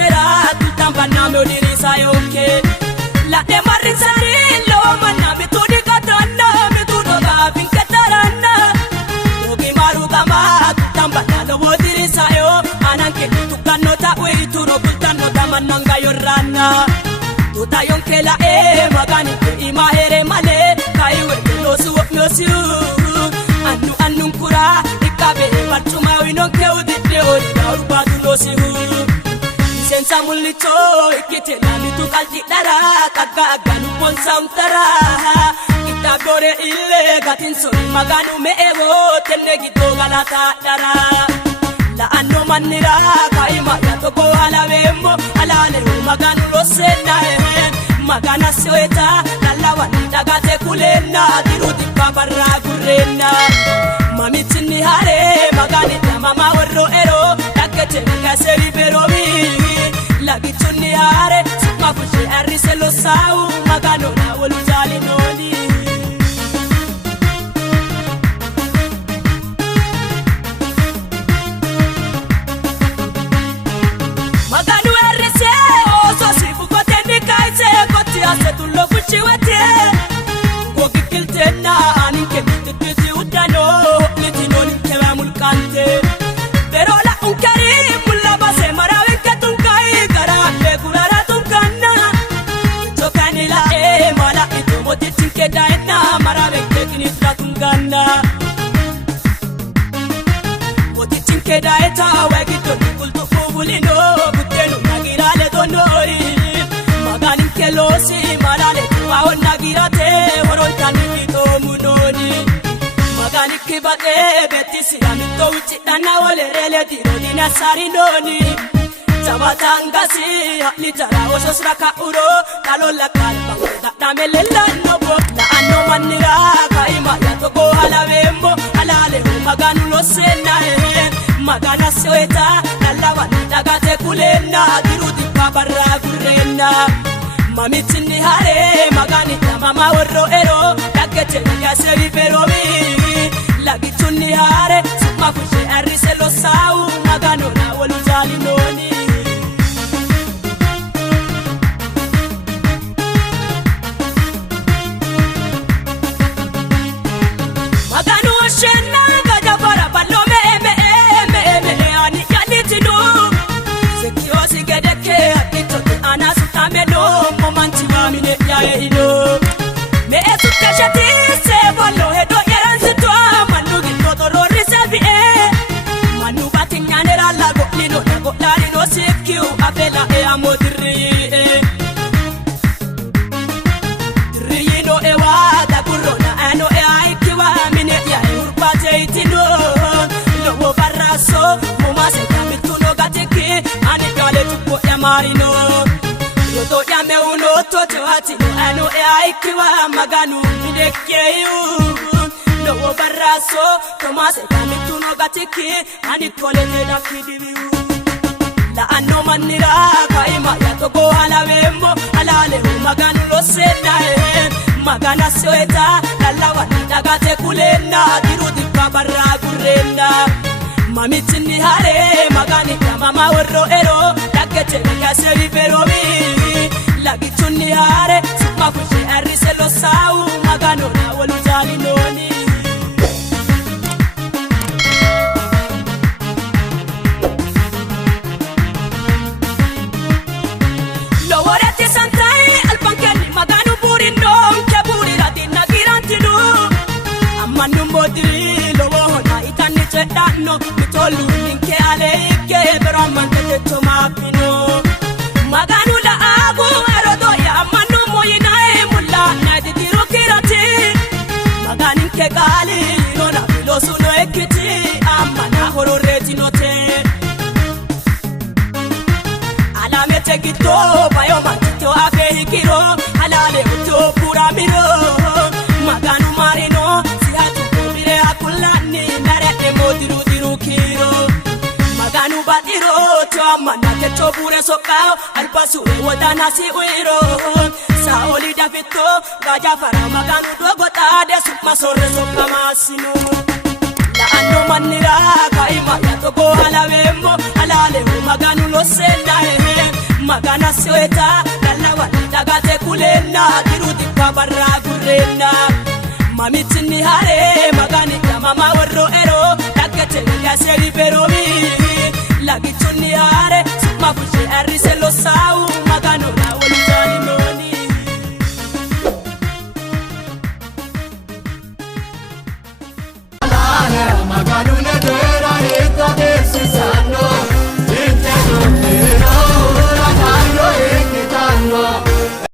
sera tutamba name odirisa yoke la de marisari lo manna metodi katana metudo ga vinkatarana ogi maru gama tutamba nalo odirisa yo ananke tukanota uituro bultano damananga yorana tuta yonke la magani imahere male kaiwe losu opnosu anu kura ikabe batuma winonke udite odi urubadu losihu senza mulito ikite nami tukalti dara kagaga nupon samtara kita gore ille gatin sori maganu me ego tenne gito galata dara la anno Mannira Kaimaya toko alawemmo alale maganu losena magana soeta lalawani dagate kulena diruti babarra kurena mamitini hare magani mama warro ero dakete kaseri beromi lagi tunni hare mafushi arise lo sau magano na wolujali noni magano arise oso sibu kote nikaise kote ase tullo fuchiwate kokikiltena aninke bititi udano litino nikeba mulkante pero la unkari mulla base marawe katunkai gara le kurara tunkana tokani la mala itomo titinke daina marawe ketini trakungana wotitinke daita wegito kultu fubulino butenu nagira le donori magani kelosi malale tuwa nagirate worontani munoni magani kibate betisi amito uchidana olerele dirodi sarinoni tabatangasi litara ososra kauro kalola kalba damelela nobo la anno Mannira Kaimaya toko alawembo alale maganu losena magana soeta lalawa dagate kulena dirudi babarra kurena mamitini hare magani mama warro ero dakete yaseri beromi lagi tunni hare mafushi arise lo sau magano na wolujali noni magano shena gaja para balome ani yalitino sekio sigedeke akitote anasu tameno momanti wamine yae ino me etukashati se bolo hedo yaranzito manugi todoro risevi manu batinyanera lago lino lago lalino sekio abela amodiri rino wada kurona ano aikiwa mine yae urbate itino lowo baraso mumase kamituno gateki anikale tupo yamarino yoto yame uno toto hati ano aikiwa maganu midekeyu lowo baraso tomase kamituno gateki anikole dakidibiu la anno Mannira Kaimaya toko alawemmo alale maganu losena magana soeta lalawa dagate kulena dirudi babarra kurena mamitini hare magani mama warro ero dakete kaseri beromi lagi tunni hare mafushi arise lo sau magano na wolujali noni loworete santai albankeni maganu burino ke burirati nagirantinu amanu modiri lowo na itani chedano mitolu ninke aleike beramante tomapino maganu la agu erodo ya manu moyina mulla na ditiru kirati magani ke gali no na filosu no ekiti amana hororeti note alamete gito bayo matito afe hikiro halale uto pura miro maganu marino siatu kumire akulani narete modiru diru kiro maganu batiro amana ke chobure sokao albasure wadana si uiro saoli davito gaja fara maganu dogo tade sukma sorre sokamasinu la anno Mannira Kaimaya toko alawemmo alale maganu losena magana sweta dalawa dagate kulena kiruti kabarra kurena mamitini hare magani mama warro ero dagate ya seri peromi lagichuni hare suma fushi arise lo sau